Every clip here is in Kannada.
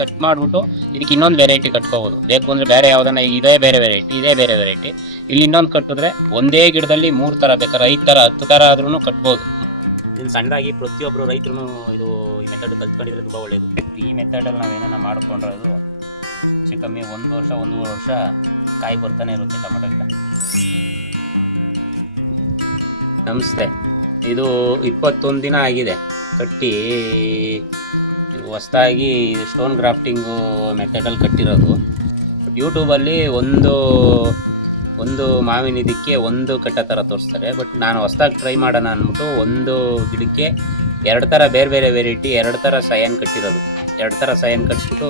ಕಟ್ ಮಾಡಿಬಿಟ್ಟು ಇದಕ್ಕೆ ಇನ್ನೊಂದು ವೆರೈಟಿ ಕಟ್ಕೋಬೋದು. ಬೇಕು ಅಂದರೆ ಬೇರೆ ಯಾವುದನ್ನ ಇದೇ ಬೇರೆ ವೆರೈಟಿ ಇಲ್ಲಿ ಇನ್ನೊಂದು ಕಟ್ಟಿದ್ರೆ ಒಂದೇ ಗಿಡದಲ್ಲಿ 3 ಥರ ಬೇಕಾದ್ರೆ 5 ಥರ 10 ಥರ ಆದ್ರೂ ಕಟ್ಬೋದು. ಇನ್ನು ಸಣ್ಣದಾಗಿ ಪ್ರತಿಯೊಬ್ಬರು ರೈತರು ಇದು ಈ ಮೆಥಡ್ ಕಲ್ತ್ಕೊಂಡಿದ್ರೆ ತುಂಬ ಒಳ್ಳೆಯದು. ಈ ಮೆಥಡಲ್ಲಿ ನಾವೇನ ಮಾಡಿಕೊಂಡ್ರೆ ಅದು ಹೆಚ್ಚು ಕಮ್ಮಿ 1 ವರ್ಷ 1.5 ವರ್ಷ ಕಾಯಿ ಬರ್ತಾನೆ ಇರುತ್ತೆ ಟೊಮೆಟೊ ಗಿಡ. ನಮಸ್ತೆ, ಇದು 21 ದಿನ ಆಗಿದೆ ಕಟ್ಟಿ. ಹೊಸದಾಗಿ ಸ್ಟೋನ್ ಗ್ರಾಫ್ಟಿಂಗು ಮೆಥಡಲ್ಲಿ ಕಟ್ಟಿರೋದು. ಯೂಟ್ಯೂಬಲ್ಲಿ ಒಂದು ಮಾವಿನ ಇದಕ್ಕೆ ಒಂದು ಕಟ್ಟ ಥರ ತೋರಿಸ್ತಾರೆ. ಬಟ್ ನಾನು ಹೊಸದಾಗಿ ಟ್ರೈ ಮಾಡೋಣ ಅಂದ್ಬಿಟ್ಟು ಒಂದು ಗಿಡಕ್ಕೆ 2 ಥರ ಬೇರೆ ವೆರೈಟಿ 2 ಥರ ಸೈನ್ ಕಟ್ಟಿರೋದು. 2 ಥರ ಸೈನ್ ಕಟ್ಬಿಟ್ಟು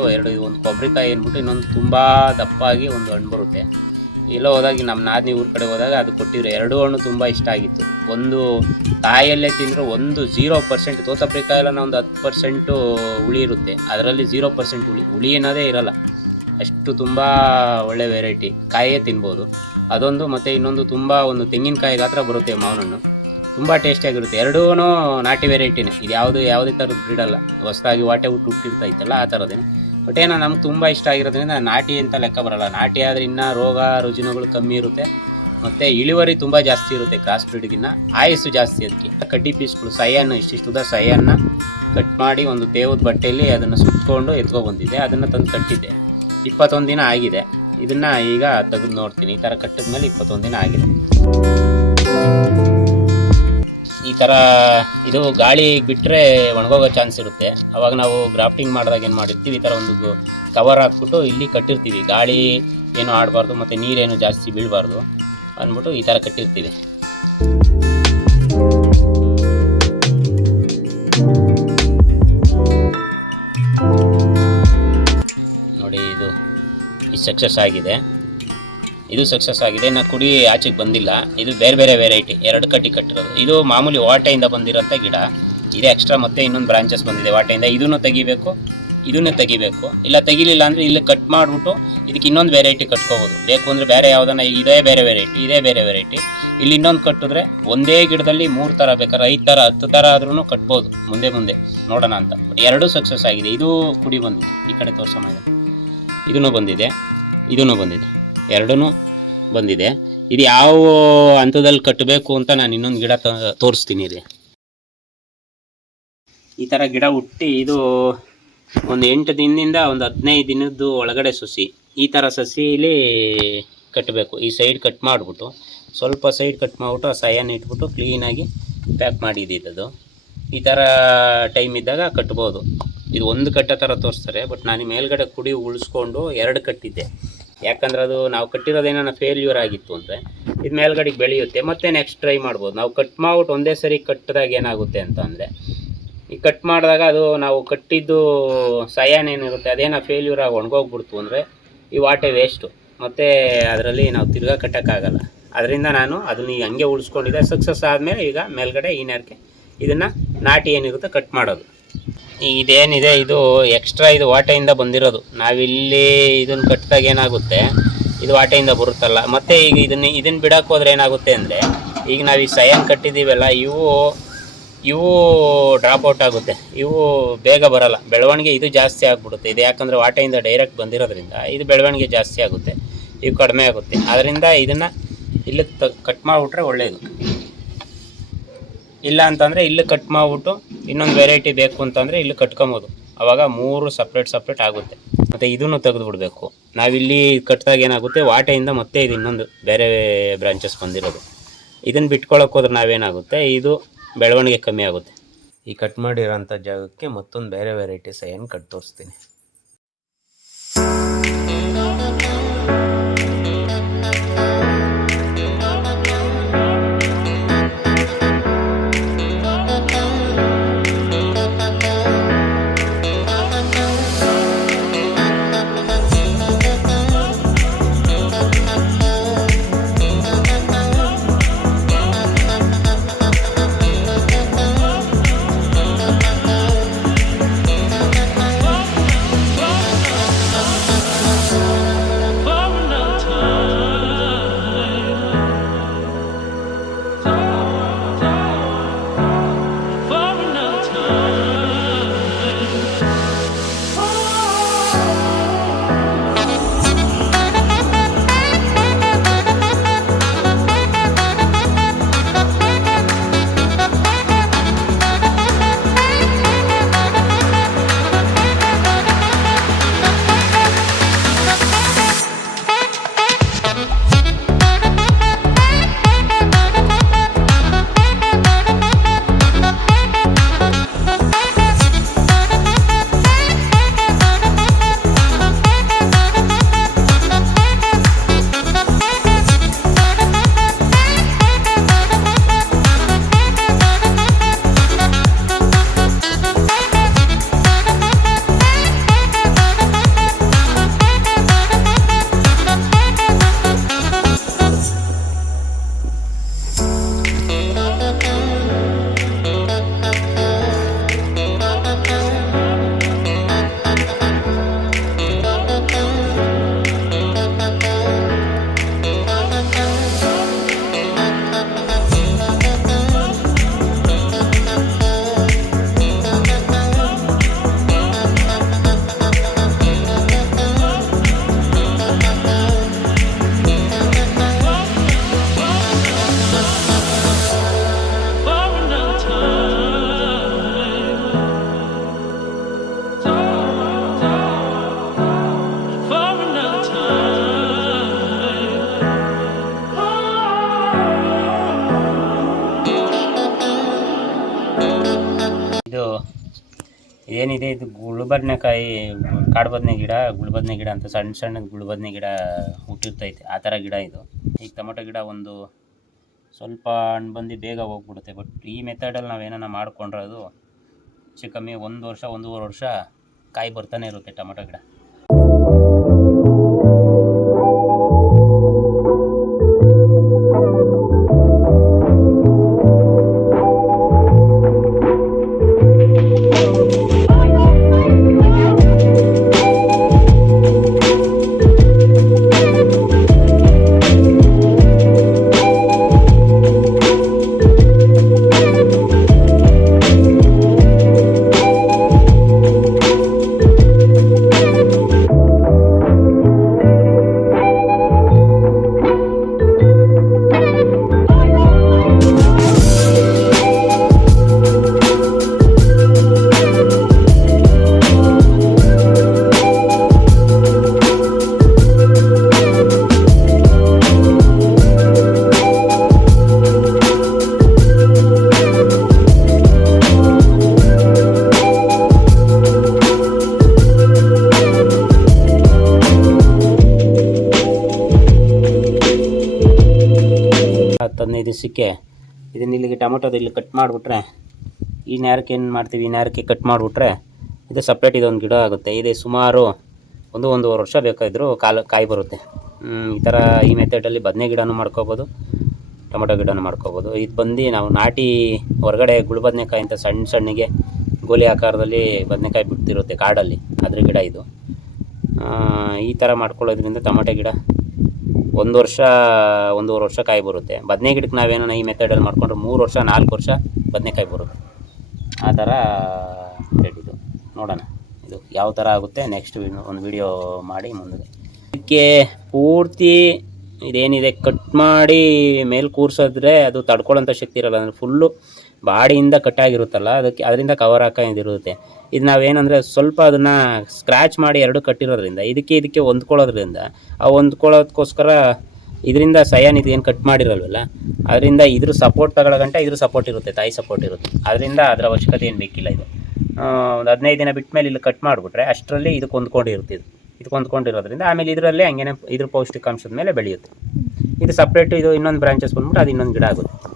ಒಂದು ಕೊಬ್ಬರಿಕಾಯಿ ಅಂದ್ಬಿಟ್ಟು ಇನ್ನೊಂದು ತುಂಬ ದಪ್ಪಾಗಿ ಒಂದು ಹಣ್ಣು ಬರುತ್ತೆ. ಎಲ್ಲೋ ಹೋದಾಗ ನಮ್ಮ ನಾದಿನಿ ಊರ ಕಡೆ ಹೋದಾಗ ಅದು ಕೊಟ್ಟಿದ್ರು. 2 ಹಣ್ಣು ತುಂಬ ಇಷ್ಟ ಆಗಿತ್ತು. ಒಂದು ಕಾಯಲ್ಲೇ ತಿಂದರೆ 0% ತೋತಪ್ರಿಕಾಯೆಲ್ಲ ಒಂದು 10% ಹುಳಿ ಇರುತ್ತೆ, ಅದರಲ್ಲಿ 0% ಹುಳಿ ಅನ್ನೋದೇ ಇರಲ್ಲ. ಅಷ್ಟು ತುಂಬ ಒಳ್ಳೆ ವೆರೈಟಿ, ಕಾಯೇ ತಿನ್ಬೋದು ಅದೊಂದು. ಮತ್ತು ಇನ್ನೊಂದು ತುಂಬ ಒಂದು ತೆಂಗಿನಕಾಯಿ ಗಾತ್ರ ಬರುತ್ತೆ ಮಾವಿನಣ್ಣು, ತುಂಬ ಟೇಸ್ಟಿಯಾಗಿರುತ್ತೆ. 2 ನಾಟಿ ವೆರೈಟಿನೇ. ಇದು ಯಾವುದೇ ಥರದ ಬ್ರೀಡಲ್ಲ, ಹೊಸದಾಗಿ ವಾಟೆ ಹುಟ್ಟಿರ್ತೈತಲ್ಲ ಆ ಥರದೇ. ಬಟ್ ಏನೋ ನಮ್ಗೆ ತುಂಬ ಇಷ್ಟ ಆಗಿರೋದ್ರಿಂದ ನಾಟಿ ಅಂತ ಲೆಕ್ಕ ಬರೋಲ್ಲ. ನಾಟಿ ಆದರೆ ಇನ್ನೂ ರೋಗ ರುಜಿನಗಳು ಕಮ್ಮಿ ಇರುತ್ತೆ ಮತ್ತು ಇಳುವರಿ ತುಂಬ ಜಾಸ್ತಿ ಇರುತ್ತೆ. ಕ್ರಾಸ್ ಬ್ರೀಡ್ಗಿನ್ನ ಆಯಸ್ಸು ಜಾಸ್ತಿ. ಅದಕ್ಕೆ ಕಡ್ಡಿ ಪೀಸ್ಗಳು ಸೈಯನ್ನು ಇಷ್ಟಿಷ್ಟುದ ಸೈಯನ್ನು ಕಟ್ ಮಾಡಿ ಒಂದು ತೇವದ ಬಟ್ಟೆಯಲ್ಲಿ ಅದನ್ನು ಸುತ್ತಕೊಂಡು ಎತ್ಕೊಬಂದಿದ್ದೆ. ಅದನ್ನು ತಂದು ಕಟ್ಟಿದ್ದೆ. 21 ದಿನ ಆಗಿದೆ. ಇದನ್ನು ಈಗ ತೆಗೆದು ನೋಡ್ತೀನಿ. ಈ ಥರ ಕಟ್ಟಿದ ಮೇಲೆ 21 ದಿನ ಆಗಿದೆ. ಈ ಥರ ಇದು ಗಾಳಿ ಬಿಟ್ಟರೆ ಒಣಗೋಗೋ ಚಾನ್ಸ್ ಇರುತ್ತೆ. ಅವಾಗ ನಾವು ಗ್ರಾಫ್ಟಿಂಗ್ ಮಾಡಿದಾಗ ಏನು ಮಾಡಿರ್ತೀವಿ, ಈ ಥರ ಒಂದು ಕವರ್ ಹಾಕ್ಬಿಟ್ಟು ಇಲ್ಲಿ ಕಟ್ಟಿರ್ತೀವಿ. ಗಾಳಿ ಏನು ಆಡಬಾರ್ದು ಮತ್ತು ನೀರೇನು ಜಾಸ್ತಿ ಬೀಳಬಾರ್ದು ಅಂದ್ಬಿಟ್ಟು ಈ ಥರ ಕಟ್ಟಿರ್ತೀವಿ. ನೋಡಿ, ಇದು ಸಕ್ಸಸ್ ಆಗಿದೆ. ಇದು ಸಕ್ಸಸ್ ಆಗಿದೆ. ನಾ ಕುಡಿ ಆಚೆಗೆ ಬಂದಿಲ್ಲ. ಇದು ಬೇರೆ ವೆರೈಟಿ 2 ಕಡ್ಡಿ ಕಟ್ಟಿರೋದು. ಇದು ಮಾಮೂಲಿ ವಾಟೆಯಿಂದ ಬಂದಿರೋಂಥ ಗಿಡ. ಇದೆ ಎಕ್ಸ್ಟ್ರಾ ಮತ್ತೆ ಇನ್ನೊಂದು ಬ್ರಾಂಚಸ್ ಬಂದಿದೆ ವಾಟೆಯಿಂದ. ಇದನ್ನು ತೆಗಿಬೇಕು. ಇಲ್ಲ ತೆಗಿಲಿಲ್ಲ ಅಂದರೆ ಇಲ್ಲಿ ಕಟ್ ಮಾಡಿಬಿಟ್ಟು ಇದಕ್ಕೆ ಇನ್ನೊಂದು ವೆರೈಟಿ ಕಟ್ಕೋಬೋದು. ಬೇಕು ಅಂದರೆ ಬೇರೆ ಯಾವುದನ್ನ ಇದೇ ಬೇರೆ ವೆರೈಟಿ ಇಲ್ಲಿ ಇನ್ನೊಂದು ಕಟ್ಟಿದ್ರೆ ಒಂದೇ ಗಿಡದಲ್ಲಿ 3 ಥರ ಬೇಕಾದ್ರೆ 5 ಥರ 10 ಥರ ಆದ್ರೂ ಕಟ್ಬೋದು. ಮುಂದೆ ನೋಡೋಣ ಅಂತ. ಬಟ್ 2 ಸಕ್ಸಸ್ ಆಗಿದೆ. ಇದು ಕುಡಿ ಬಂದಿದೆ, ಈ ಕಡೆ ತೋರ್ಸಮ್ಮ. ಇದೂ ಬಂದಿದೆ 2 ಬಂದಿದೆ. ಇದು ಯಾವ ಹಂತದಲ್ಲಿ ಕಟ್ಟಬೇಕು ಅಂತ ನಾನು ಇನ್ನೊಂದು ಗಿಡ ತೋರಿಸ್ತೀನಿ. ಇದೆ ಈ ಥರ ಗಿಡ ಹುಟ್ಟಿ ಇದು ಒಂದು 8 ದಿನದಿಂದ ಒಂದು 15 ದಿನದ್ದು ಒಳಗಡೆ ಸಸಿ. ಈ ಥರ ಸಸಿಲಿ ಕಟ್ಟಬೇಕು. ಈ ಸೈಡ್ ಕಟ್ ಮಾಡಿಬಿಟ್ಟು ಸ್ವಲ್ಪ ಸೈಡ್ ಕಟ್ ಮಾಡಿಬಿಟ್ಟು ಆ ಸೈಯನ್ನು ಇಟ್ಬಿಟ್ಟು ಕ್ಲೀನಾಗಿ ಪ್ಯಾಕ್ ಮಾಡಿದ್ದು. ಈ ಥರ ಟೈಮ್ ಇದ್ದಾಗ ಕಟ್ಬೋದು. ಇದು ಒಂದು ಕಟ್ಟ ಥರ ತೋರಿಸ್ತಾರೆ. ಬಟ್ ನಾನು ಮೇಲ್ಗಡೆ ಕುಡಿ ಉಳಿಸ್ಕೊಂಡು 2 ಕಟ್ಟಿದ್ದೆ. ಯಾಕಂದ್ರೆ ಅದು ನಾವು ಕಟ್ಟಿರೋದೇನೋ ಫೇಲ್ಯೂರ್ ಆಗಿತ್ತು ಅಂದರೆ ಇದು ಮೇಲ್ಗಡೆಗೆ ಬೆಳೆಯುತ್ತೆ. ಮತ್ತು ನೆಕ್ಸ್ಟ್ ಟ್ರೈ ಮಾಡ್ಬೋದು. ನಾವು ಕಟ್ ಮಾಡ್ಬಿಟ್ಟು ಒಂದೇ ಸರಿ ಕಟ್ಟಿದಾಗ ಏನಾಗುತ್ತೆ ಅಂತ ಅಂದರೆ, ಈ ಕಟ್ ಮಾಡಿದಾಗ ಅದು ನಾವು ಕಟ್ಟಿದ್ದು ಸಯಾನ್ ಏನಿರುತ್ತೆ ಅದೇನೋ ಫೇಲ್ಯೂರ್ ಆಗಿ ಒಣಗೋಗ್ಬಿಡ್ತು ಅಂದರೆ ಈ ವಾಟೆ ವೇಸ್ಟು. ಮತ್ತು ಅದರಲ್ಲಿ ನಾವು ತಿರ್ಗಾ ಕಟ್ಟೋಕ್ಕಾಗಲ್ಲ. ಅದರಿಂದ ನಾನು ಅದನ್ನ ಈಗ ಹಂಗೆ ಉಳಿಸ್ಕೊಂಡಿದ್ದೆ. ಸಕ್ಸಸ್ ಆದಮೇಲೆ ಈಗ ಮೇಲ್ಗಡೆ ಈನರ್ಗೆ ಇದನ್ನು ನಾಟಿ ಏನಿರುತ್ತೆ ಕಟ್ ಮಾಡೋದು. ಇದೇನಿದೆ ಇದು ಎಕ್ಸ್ಟ್ರಾ, ಇದು ವಾಟೆಯಿಂದ ಬಂದಿರೋದು. ನಾವಿಲ್ಲಿ ಇದನ್ನು ಕಟ್ಟಿದಾಗ ಏನಾಗುತ್ತೆ, ಇದು ವಾಟೆಯಿಂದ ಬರುತ್ತಲ್ಲ. ಮತ್ತು ಈಗ ಇದನ್ನು ಬಿಡೋಕೆ ಹೋದ್ರೆ ಏನಾಗುತ್ತೆ ಅಂದರೆ, ಈಗ ನಾವು ಈ ಸೈನ್ ಕಟ್ಟಿದ್ದೀವಲ್ಲ, ಇವು ಡ್ರಾಪ್ ಔಟ್ ಆಗುತ್ತೆ. ಇವು ಬೇಗ ಬರಲ್ಲ, ಬೆಳವಣಿಗೆ ಇದು ಜಾಸ್ತಿ ಆಗಿಬಿಡುತ್ತೆ. ಇದು ಯಾಕಂದರೆ ವಾಟೆಯಿಂದ ಡೈರೆಕ್ಟ್ ಬಂದಿರೋದ್ರಿಂದ ಇದು ಬೆಳವಣಿಗೆ ಜಾಸ್ತಿ ಆಗುತ್ತೆ, ಇವು ಕಡಿಮೆ ಆಗುತ್ತೆ. ಅದರಿಂದ ಇದನ್ನು ಇಲ್ಲಿ ಕಟ್ ಮಾಡಿಬಿಟ್ರೆ ಒಳ್ಳೆಯದು. ಇಲ್ಲ ಅಂತಂದರೆ ಇಲ್ಲಿ ಕಟ್ ಮಾಡಿಬಿಟ್ಟು ಇನ್ನೊಂದು ವೆರೈಟಿ ಬೇಕು ಅಂತಂದರೆ ಇಲ್ಲಿ ಕಟ್ಕೊಬೋದು. ಆವಾಗ 3 ಸಪ್ರೇಟ್ ಆಗುತ್ತೆ. ಮತ್ತು ಇದನ್ನು ತೆಗೆದುಬಿಡ್ಬೇಕು. ನಾವಿಲ್ಲಿ ಕಟ್ಟಿದಾಗ ಏನಾಗುತ್ತೆ, ವಾಟೆಯಿಂದ ಮತ್ತೆ ಇದು ಇನ್ನೊಂದು ಬೇರೆ ಬ್ರಾಂಚಸ್ ಬಂದಿರೋದು. ಇದನ್ನು ಬಿಟ್ಕೊಳ್ಳೋಕೆ ಹೋದ್ರೆ ನಾವೇನಾಗುತ್ತೆ, ಇದು ಬೆಳವಣಿಗೆ ಕಮ್ಮಿ ಆಗುತ್ತೆ. ಈ ಕಟ್ ಮಾಡಿರೋಂಥ ಜಾಗಕ್ಕೆ ಮತ್ತೊಂದು ಬೇರೆ ವೆರೈಟಿ ಸೈನ್ ಕಟ್ ತೋರಿಸ್ತೀನಿ. ಏನಿದೆ ಇದು ಗುಳ್ಬದನೆಕಾಯಿ, ಕಾಡು ಬದನೆ ಗಿಡ, ಗುಳ್ಬದನೆ ಗಿಡ ಅಂತ ಸಣ್ಣ ಸಣ್ಣ ಗುಳ್ಬದನೆ ಗಿಡ ಹುಟ್ಟಿರ್ತೈತೆ, ಆ ಥರ ಗಿಡ ಇದು. ಈಗ ಟೊಮೊಟೊ ಗಿಡ ಒಂದು ಸ್ವಲ್ಪ ಹಣ್ಣು ಬಂದು ಬೇಗ ಹೋಗ್ಬಿಡುತ್ತೆ. ಬಟ್ ಈ ಮೆಥಡಲ್ಲಿ ನಾವೇನ ಮಾಡ್ಕೊಂಡ್ರೆ ಅದು ಹೆಚ್ಚು ಕಮ್ಮಿ 1 ವರ್ಷ 1.5 ವರ್ಷ ಕಾಯಿ ಬರ್ತಾನೆ ಇರುತ್ತೆ ಟೊಮೊಟೊ ಗಿಡ. ದಿವಸಕ್ಕೆ ಇದನ್ನ ಇಲ್ಲಿಗೆ ಟೊಮೊಟೊದು ಇಲ್ಲಿ ಕಟ್ ಮಾಡಿಬಿಟ್ರೆ, ಈ ನೇರಕ್ಕೆ ಏನು ಮಾಡ್ತೀವಿ, ಈ ನೇರಕ್ಕೆ ಕಟ್ ಮಾಡಿಬಿಟ್ರೆ ಇದು ಸಪ್ರೇಟ್ ಇದೊಂದು ಗಿಡ ಆಗುತ್ತೆ. ಇದೆ ಸುಮಾರು 1.5 ವರ್ಷ ಬೇಕಾದರೂ ಕಾಯಿ ಬರುತ್ತೆ. ಈ ಥರ ಈ ಮೆಥಡಲ್ಲಿ ಬದನೆ ಗಿಡನೂ ಮಾಡ್ಕೋಬೋದು, ಟೊಮೊಟೊ ಗಿಡನೂ ಮಾಡ್ಕೋಬೋದು. ಇದು ಬಂದು ನಾವು ನಾಟಿ ಹೊರಗಡೆ ಗುಳ್ಬದನೆಕಾಯಿ ಅಂತ ಸಣ್ಣ ಸಣ್ಣಗೆ ಗೋಲಿ ಆಕಾರದಲ್ಲಿ ಬದನೆಕಾಯಿ ಬಿಡ್ತಿರುತ್ತೆ ಕಾಡಲ್ಲಿ, ಅದ್ರ ಗಿಡ ಇದು. ಈ ಥರ ಮಾಡ್ಕೊಳ್ಳೋದ್ರಿಂದ ಟೊಮೊಟೊ ಗಿಡ 1 ವರ್ಷ 1.5 ವರ್ಷ ಕಾಯಿ ಬರುತ್ತೆ. ಬದನೆ ಗಿಡಕ್ಕೆ ನಾವೇನೋ ಈ ಮೆಥಡಲ್ಲಿ ಮಾಡ್ಕೊಂಡ್ರೆ 3 ವರ್ಷ 4 ವರ್ಷ ಬದನೆಕಾಯಿ ಬರುತ್ತೆ. ಆ ಥರ ಇದು ನೋಡೋಣ ಇದು ಯಾವ ಥರ ಆಗುತ್ತೆ. ನೆಕ್ಸ್ಟ್ ಒಂದು ವಿಡಿಯೋ ಮಾಡಿ ಮುಂದೆ ಇದಕ್ಕೆ ಪೂರ್ತಿ ಇದೇನಿದೆ ಕಟ್ ಮಾಡಿ ಮೇಲೆ ಕೂರಿಸಿದ್ರೆ ಅದು ತಡ್ಕೊಳ್ಳೋಂಥ ಶಕ್ತಿ ಇರೋಲ್ಲ. ಅಂದರೆ ಫುಲ್ಲು ಬಾಡಿಯಿಂದ ಕಟ್ಟಾಗಿರುತ್ತಲ್ಲ, ಅದರಿಂದ ಕವರ್ ಹಾಕೊಂಡಿರುತ್ತೆ. ಇದು ನಾವೇನಂದರೆ ಸ್ವಲ್ಪ ಅದನ್ನು ಸ್ಕ್ರ್ಯಾಚ್ ಮಾಡಿ 2 ಕಟ್ಟಿರೋದ್ರಿಂದ ಇದಕ್ಕೆ ಹೊಂದ್ಕೊಳ್ಳೋದ್ರಿಂದ ಆ ಹೊಂದ್ಕೊಳ್ಳೋದಕ್ಕೋಸ್ಕರ ಇದರಿಂದ ಸಯಾನ್ ಇದು ಏನು ಕಟ್ ಮಾಡಿರಲ್ವಲ್ಲ, ಅದರಿಂದ ಇದ್ರ ಸಪೋರ್ಟ್ ತಗೊಳ್ಳೋಗಂಟ ಇದ್ರ ಸಪೋರ್ಟ್ ಇರುತ್ತೆ, ತಾಯಿ ಸಪೋರ್ಟ್ ಇರುತ್ತೆ. ಅದರಿಂದ ಅದರ ಅವಶ್ಯಕತೆ ಏನು ಬೇಕಿಲ್ಲ. ಇದು ಒಂದು 15 ದಿನ ಬಿಟ್ಟ ಮೇಲೆ ಇಲ್ಲಿ ಕಟ್ ಮಾಡಿಬಿಟ್ರೆ ಅಷ್ಟರಲ್ಲಿ ಇದಕ್ಕೆ ಹೊಂದ್ಕೊಂಡಿರುತ್ತೆ. ಇದಕ್ಕೆ ಹೊಂದ್ಕೊಂಡಿರೋದ್ರಿಂದ ಆಮೇಲೆ ಇದರಲ್ಲೇ ಹಂಗೇನೆ ಇದ್ರ ಪೌಷ್ಟಿಕಾಂಶದ ಮೇಲೆ ಬೆಳೆಯುತ್ತೆ. ಇದು ಸಪ್ರೇಟು, ಇದು ಇನ್ನೊಂದು ಬ್ರಾಂಚಸ್ ಬಂದ್ಬಿಟ್ಟು ಅದು ಇನ್ನೊಂದು ಗಿಡ ಆಗುತ್ತೆ.